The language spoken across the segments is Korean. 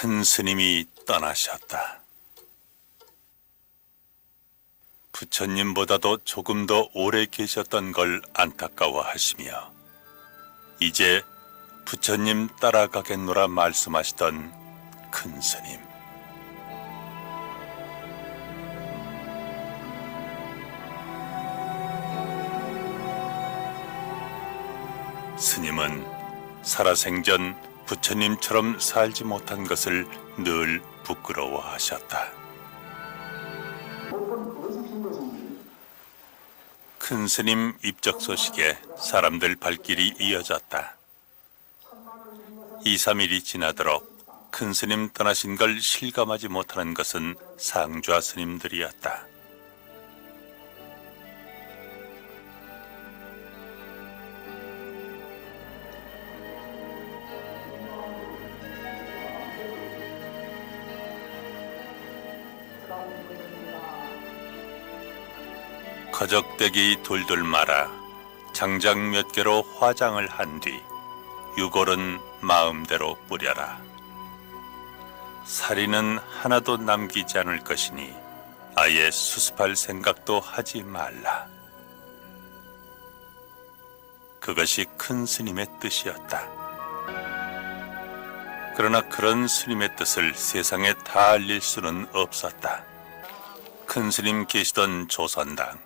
큰 스님이 떠나셨다. 부처님보다도 조금 더 오래 계셨던 걸 안타까워하시며 이제 부처님 따라가겠노라 말씀하시던 큰 스님. 스님은 살아생전 부처님처럼 살지 못한 것을 늘 부끄러워하셨다. 큰 스님 입적 소식에 사람들 발길이 이어졌다. 2, 3일이 지나도록 큰 스님 떠나신 걸 실감하지 못하는 것은 상좌 스님들이었다. 거적대기 돌돌 말아 장작 몇 개로 화장을 한 뒤 유골은 마음대로 뿌려라. 살인은 하나도 남기지 않을 것이니 아예 수습할 생각도 하지 말라. 그것이 큰 스님의 뜻이었다. 그러나 그런 스님의 뜻을 세상에 다 알릴 수는 없었다. 큰 스님 계시던 조선당.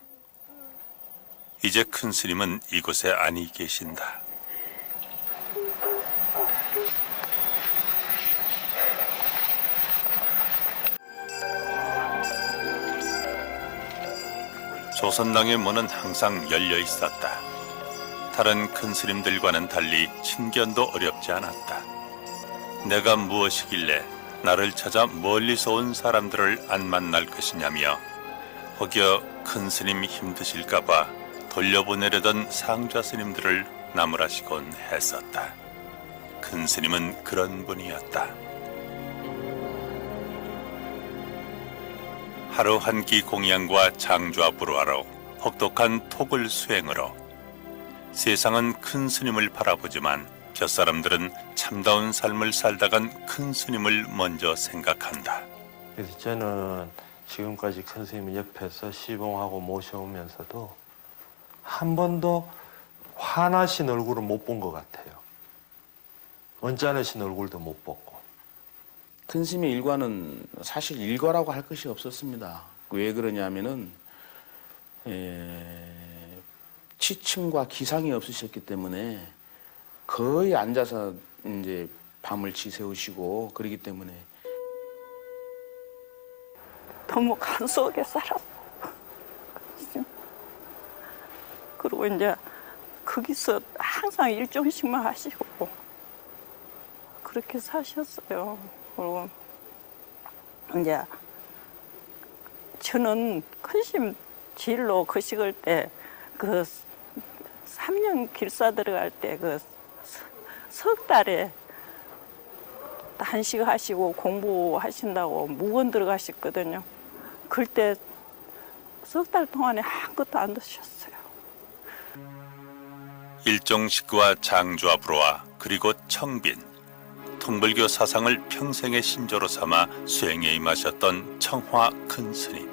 이제 큰 스님은 이곳에 아니 계신다. 조선당의 문은 항상 열려 있었다. 다른 큰 스님들과는 달리 친견도 어렵지 않았다. 내가 무엇이길래 나를 찾아 멀리서 온 사람들을 안 만날 것이냐며 혹여 큰 스님이 힘드실까봐 돌려보내려던 상좌 스님들을 나무라시곤 했었다. 큰 스님은 그런 분이었다. 하루 한 끼 공양과 장좌 불화로 혹독한 톡을 수행으로 세상은 큰 스님을 바라보지만 곁사람들은 참다운 삶을 살다간 큰 스님을 먼저 생각한다. 그래서 저는 지금까지 큰 스님 옆에서 시봉하고 모셔오면서도 한 번도 화나신 얼굴을 못 본 것 같아요. 언짢으신 얼굴도 못 보고. 큰 스님의 일과는 사실 일과라고 할 것이 없었습니다. 왜 그러냐면은 치층과 기상이 없으셨기 때문에 거의 앉아서 이제 밤을 지새우시고 그러기 때문에 너무 간 속에 살았어. 그리고 이제 거기서 항상 일종씩만 하시고 그렇게 사셨어요. 그리고 이제 저는 큰심 진로 거식을 때 그 3년 길사 들어갈 때 그 석 달에 한식 하시고 공부하신다고 무건 들어가셨거든요. 그때 석 달 동안에 아무것도 안 드셨어요. 일종 식구와 장좌 불화 그리고 청빈, 통불교 사상을 평생의 신조로 삼아 수행에 임하셨던 청화 큰 스님.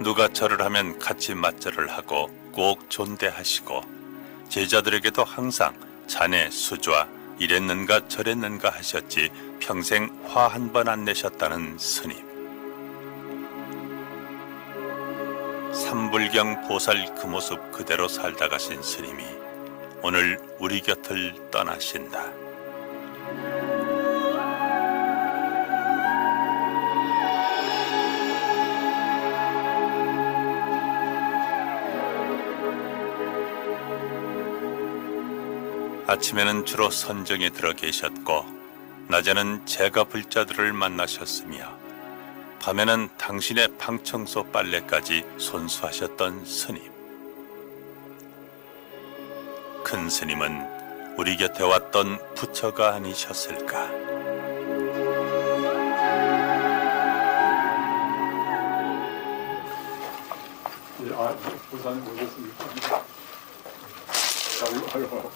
누가 절을 하면 같이 맞절을 하고 꼭 존대하시고 제자들에게도 항상 자네 수좌 이랬는가 저랬는가 하셨지 평생 화 한 번 안 내셨다는 스님. 삼불경 보살 그 모습 그대로 살다 가신 스님이 오늘 우리 곁을 떠나신다. 아침에는 주로 선정에 들어 계셨고 낮에는 제가 불자들을 만나셨으며 밤에는 당신의 방청소 빨래까지 손수하셨던 스님. 큰 스님은 우리 곁에 왔던 부처가 아니셨을까? 부산 오셨습니까? 아이고.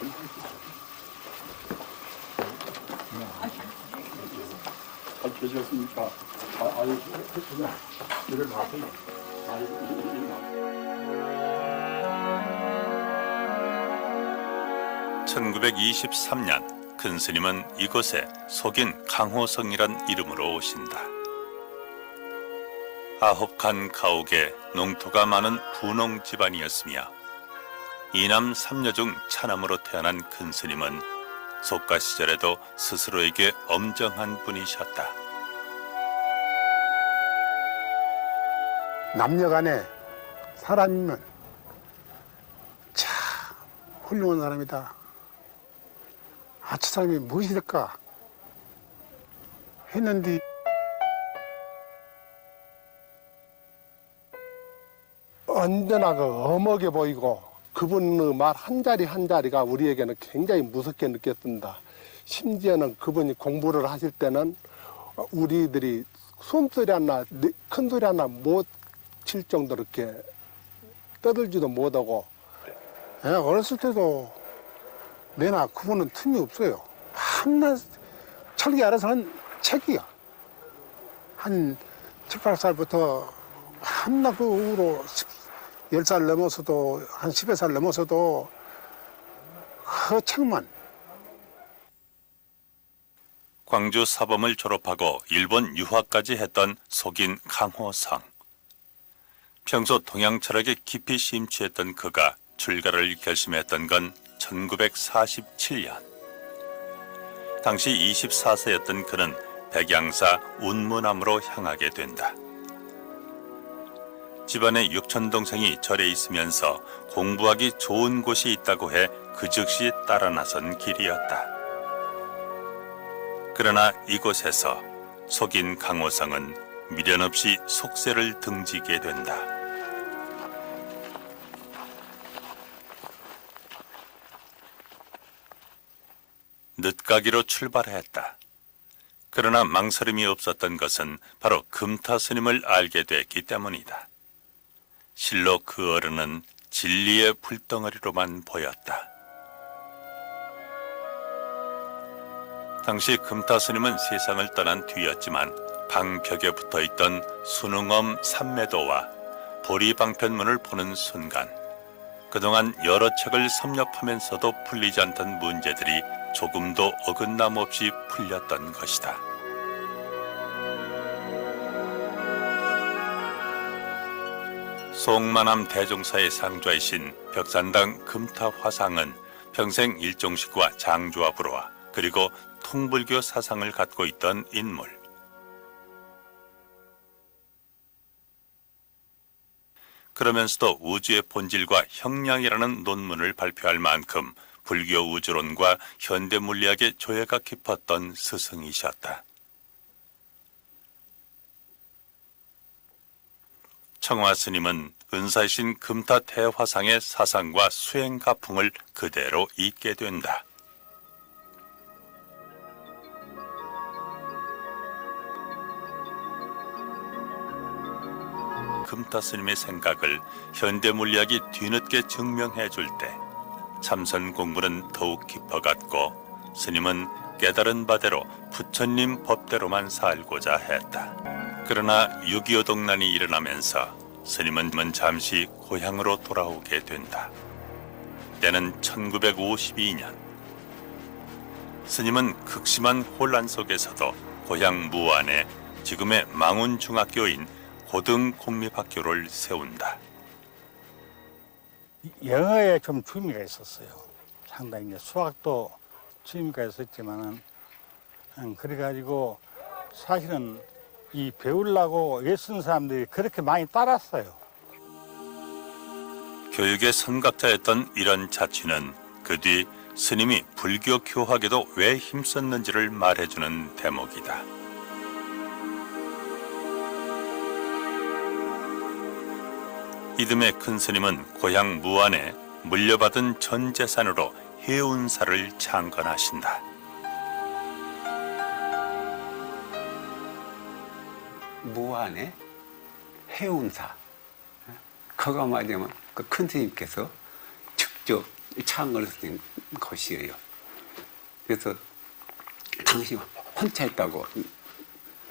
잘 계셨습니까? 아유, 그냥 일어나세요. 일 1923년 큰 스님은 이곳에 속인 강호성이란 이름으로 오신다. 아홉칸 가옥에 농토가 많은 분홍 집안이었으며 이남 삼녀 중 차남으로 태어난 큰 스님은 속가 시절에도 스스로에게 엄정한 분이셨다. 남녀간에 사람이면 참 훌륭한 사람이다. 아, 저 사람이 무엇이 될까 했는데 언제나 그 엄하게 보이고 그분의 말 한 자리 한 자리가 우리에게는 굉장히 무섭게 느꼈습니다. 심지어는 그분이 공부를 하실 때는 우리들이 숨소리 하나, 큰 소리 하나 못 칠 정도로 이렇게 떠들지도 못하고, 예, 어렸을 때도 내나 그분은 틈이 없어요. 한낱 철기 알아서는 책이야. 한 7, 8살부터 한낱 그 후로 10살 넘어서도 한 10여 살 넘어서도 그 책만. 광주 사범을 졸업하고 일본 유학까지 했던 속인 강호성. 평소 동양 철학에 깊이 심취했던 그가 출가를 결심했던 건 1947년. 당시 24세였던 그는 백양사 운문암으로 향하게 된다. 집안의 육촌 동생이 절에 있으면서 공부하기 좋은 곳이 있다고 해 그 즉시 따라 나선 길이었다. 그러나 이곳에서 속인 강호성은 미련 없이 속세를 등지게 된다. 늦가기로 출발했다. 그러나 망설임이 없었던 것은 바로 금타 스님을 알게 됐기 때문이다. 실로 그 어른은 진리의 불덩어리로만 보였다. 당시 금타 스님은 세상을 떠난 뒤였지만 방벽에 붙어있던 순응엄 삼매도와 보리방편문을 보는 순간 그동안 여러 책을 섭렵하면서도 풀리지 않던 문제들이 조금도 어긋남 없이 풀렸던 것이다. 송만암 대종사의 상좌이신 벽산당 금타 화상은 평생 일종식과 장주와 불화 그리고 통불교 사상을 갖고 있던 인물. 그러면서도 우주의 본질과 형량이라는 논문을 발표할 만큼 불교 우주론과 현대 물리학의 조예가 깊었던 스승이셨다. 청화 스님은 은사이신 금타 대화상의 사상과 수행 가풍을 그대로 잇게 된다. 금타 스님의 생각을 현대 물리학이 뒤늦게 증명해 줄 때 참선 공부는 더욱 깊어갔고 스님은 깨달은 바대로 부처님 법대로만 살고자 했다. 그러나 6.25 동란이 일어나면서 스님은 잠시 고향으로 돌아오게 된다. 때는 1952년. 스님은 극심한 혼란 속에서도 고향 무안에 지금의 망운중학교인 고등공립학교를 세운다. 영어에 좀 취미가 있었어요. 상당히 이제 수학도 취미가 있었지만은 그래가지고 사실은 이 배우려고 애쓴 사람들이 그렇게 많이 따랐어요. 교육의 선각자였던 이런 자취는 그 뒤 스님이 불교 교학에도 왜 힘썼는지를 말해주는 대목이다. 이듬해 큰 스님은 고향 무안에 물려받은 전 재산으로 해운사를 창건하신다. 무안에 해운사, 그거 말하자면 그 큰 스님께서 직접 창건하신 것이에요. 그래서 당신 혼자 했다고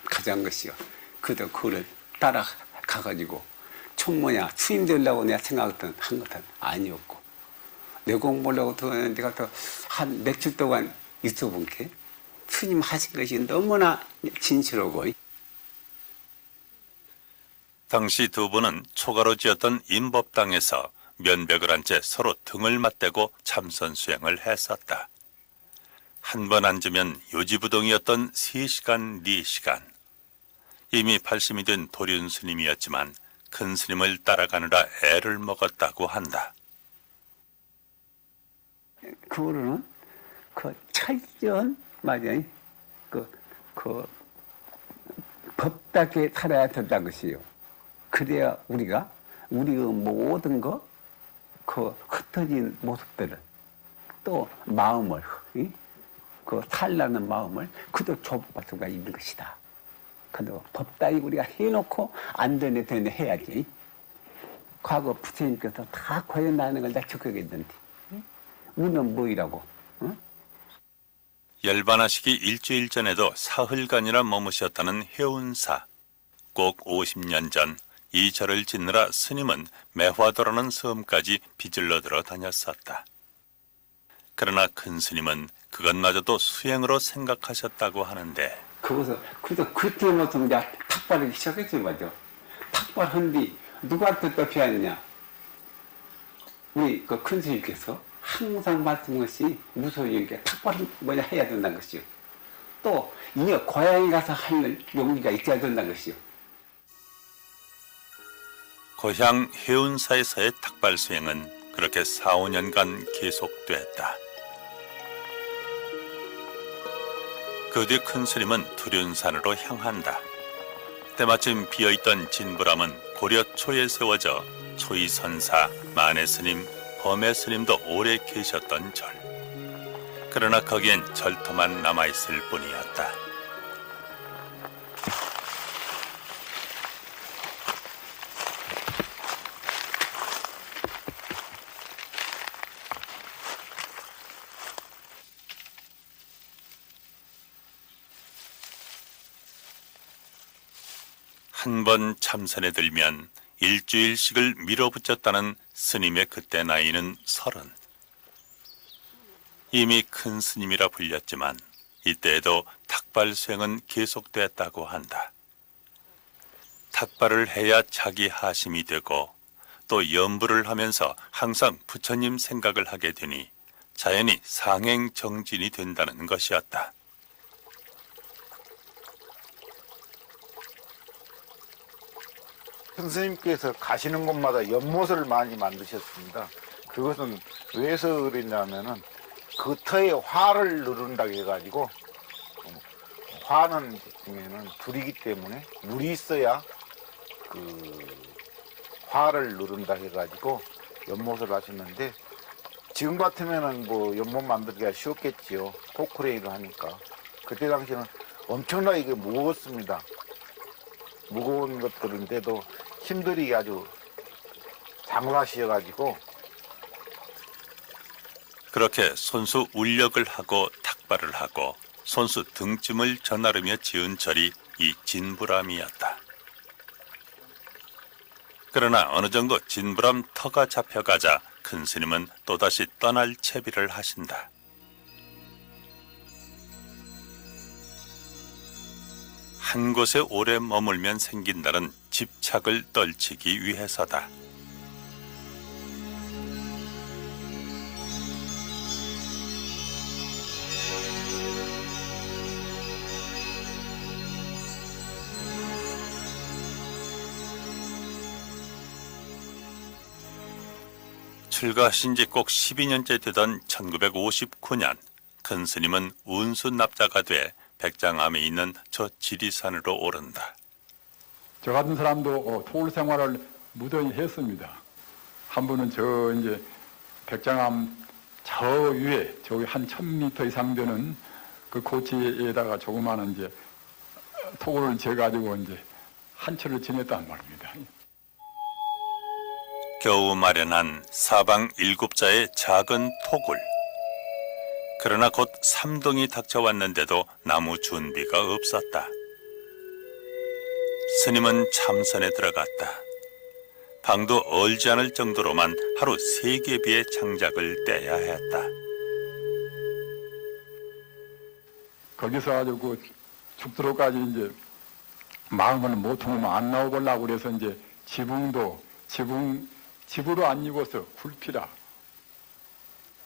가져간 것이요. 그래도 그걸 따라가가지고 총무냐 수임 되려고 내가 생각했던 한 것은 아니었고 내 공부하려고 내가 또 한 며칠 동안 있어 본 게 스님 하신 것이 너무나 진실하고 당시 두 분은 초가로 지었던 임법당에서 면벽을 한 채 서로 등을 맞대고 참선 수행을 했었다. 한 번 앉으면 요지부동이었던 3시간, 4시간. 이미 80이 된 도륜 스님이었지만 큰 스님을 따라가느라 애를 먹었다고 한다. 그거는 그 철저한 맞아요. 그 법답게 살아야 된다는 것이요. 그래야 우리가 우리의 모든 그 흩어진 모습들을 또 마음을 그 살라는 마음을 그도 조복할 수가 있는 것이다. 그래도 법답이 우리가 해놓고 안 되네 해야지. 과거 부처님께서 다 고연하는 걸 다 적용했는데 우리는 뭐이라고? 응? 열반하시기 일주일 전에도 사흘간이나 머무셨다는 해운사. 꼭 50년 전 이 절을 짓느라 스님은 매화도라는 섬까지 빚을러 들어 다녔었다. 그러나 큰 스님은 그것마저도 수행으로 생각하셨다고 하는데 그것을 그때부터 이제 탁발을 시작했지 맞죠. 탁발한 뒤 누구한테 또 피하느냐? 우리 그 큰 스님께서 항상 말씀한 것이 무소유에게 탁발을 뭐냐 해야 된다는 것이요. 또 이제 고향에 가서 할 용기가 있어야 된다는 것이요. 고향 해운사에서의 탁발 수행은 그렇게 4, 5년간 계속됐다. 그 뒤 큰 스님은 두륜산으로 향한다. 때마침 비어있던 진부람은 고려 초에 세워져 초이선사, 만해스님, 범해스님도 오래 계셨던 절. 그러나 거기엔 절터만 남아있을 뿐이었다. 한 번 참선에 들면 일주일씩을 밀어붙였다는 스님의 그때 나이는 30. 이미 큰 스님이라 불렸지만 이때에도 탁발 수행은 계속됐다고 한다. 탁발을 해야 자기 하심이 되고 또 염불을 하면서 항상 부처님 생각을 하게 되니 자연히 상행정진이 된다는 것이었다. 선생님께서 가시는 곳마다 연못을 많이 만드셨습니다. 그것은 왜서 그랬냐면은 그 터에 화를 누른다고 해가지고 화는 보면은 불이기 때문에 물이 있어야 그 화를 누른다 해가지고 연못을 하셨는데 지금 같으면은 뭐 연못 만들기가 쉬웠겠지요. 포크레인을 하니까. 그때 당시에는 엄청나게 이게 무거웠습니다. 무거운 것들인데도 힘들이 아주 장사시여가지고 그렇게 손수 울력을 하고 탁발을 하고 손수 등짐을 전하르며 지은 절이 이 진부람이었다. 그러나 어느 정도 진부람 터가 잡혀가자 큰 스님은 또다시 떠날 채비를 하신다. 한 곳에 오래 머물면 생긴다는 집착을 떨치기 위해서다. 출가하신 지 꼭 12년째 되던 1959년 큰 스님은 운수 납자가 돼 백장암에 있는 저 지리산으로 오른다. 저 같은 사람도 토굴 생활을 무던히 했습니다. 한 분은 저 이제 백장암 저 위에 저기 한 1000m 이상 되는 그 고치에다가 조그마한 이제 토굴을 재가지고 이제 한 철을 지냈단 말입니다. 겨우 마련한 사방 7자의 작은 토굴. 그러나 곧 삼동이 닥쳐왔는데도 나무 준비가 없었다. 스님은 참선에 들어갔다. 방도 얼지 않을 정도로만 하루 3개비의 장작을 떼야 했다. 거기서 아주 그 죽도록까지 이제 마음을 못 통으면 안 나오려고 그래서 이제 집으로 안 입어서 굴피라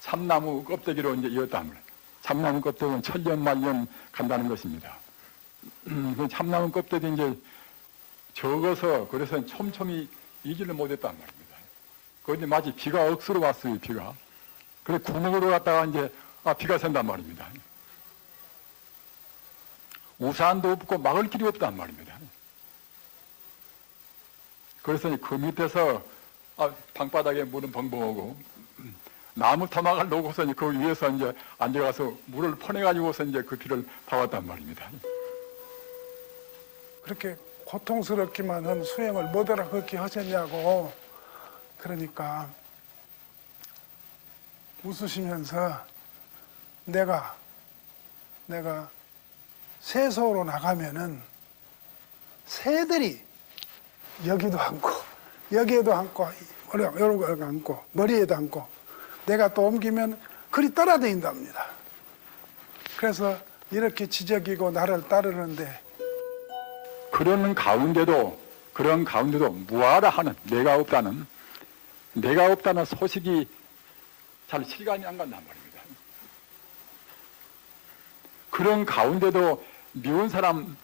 참나무 껍데기로 이제 이었단 말이에요. 참나무 껍데기는 천년만년 간다는 것입니다. 그 참나무 껍데기 이제 적어서 그래서 촘촘히 이기를 못했단 말입니다. 그런데 마치 비가 억수로 왔어요, 비가. 그래 구멍으로 갔다가 이제 비가 샌단 말입니다. 우산도 없고 막을 길이 없단 말입니다. 그래서 그 밑에서 방바닥에 물은 벙벙하고 나무 토막을 놓고서 그 위에서 이제 앉아가서 물을 퍼내가지고서 이제 그 비를 봐왔단 말입니다. 그렇게 고통스럽기만한 수행을 뭐더라 그렇게 하셨냐고. 그러니까 웃으시면서 내가 세소로 나가면은 새들이 여기도 앉고 여기에도 앉고 여기도 앉고 머리에도 앉고 내가 또 옮기면 그리 떠나다닌답니다. 그래서 이렇게 지적이고 나를 따르는데 그런 가운데도 무아라 하는 내가 없다는 소식이 잘 실감이 안 간단 말입니다. 그런 가운데도 미운 사람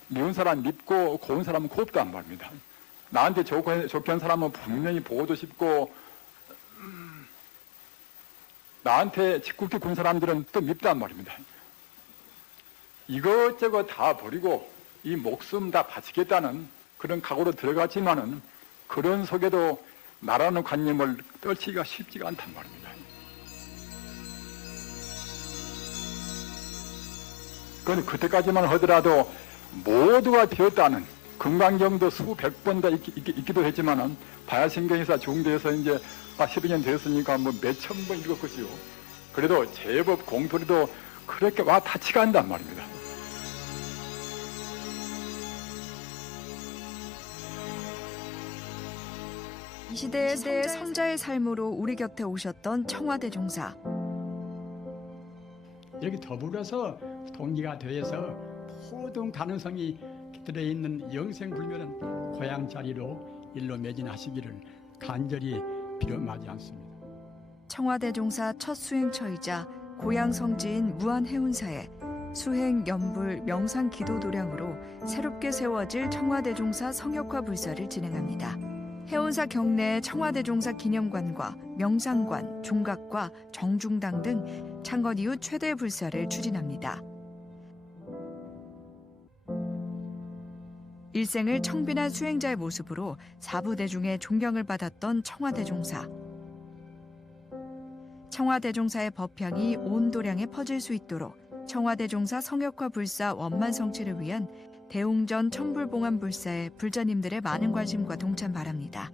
밉고 고운 사람은 곱단 말입니다. 나한테 좋게 한 사람은 분명히 보고도 싶고 나한테 짓궂게 군 사람들은 또 밉단 말입니다. 이것저것 다 버리고 이 목숨 다 바치겠다는 그런 각오로 들어갔지만은 그런 속에도 나라는 관념을 떨치기가 쉽지가 않단 말입니다. 그런데 그때까지만 하더라도 모두가 되었다는 금강경도 수백 번 다 있기도 했지만은 바야신경에서 중대에서 이제 12년 되었으니까 뭐 몇천 번 읽을 것이요. 그래도 제법 공토리도 그렇게 와 닿지가 않단 말입니다. 이 시대의 성자의 삶으로 우리 곁에 오셨던 청와대종사. 이렇게 더불어서 동기가 되어서 모든 가능성이 들어있는 영생불멸은 고향 자리로 일로 매진하시기를 간절히 빌어마지 않습니다. 청와대종사 첫 수행처이자 고향 성지인 무안해운사에 수행, 연불, 명상 기도 도량으로 새롭게 세워질 청와대종사 성역화 불사를 진행합니다. 해운사 경내의 청와대종사 기념관과 명상관, 중각과 정중당 등 창건 이후 최대 불사를 추진합니다. 일생을 청빈한 수행자의 모습으로 사부대중의 존경을 받았던 청와대종사. 청와대종사의 법향이 온 도량에 퍼질 수 있도록 청와대종사 성역화 불사 원만 성취를 위한 대웅전 천불봉안 불사에 불자님들의 많은 관심과 동참 바랍니다.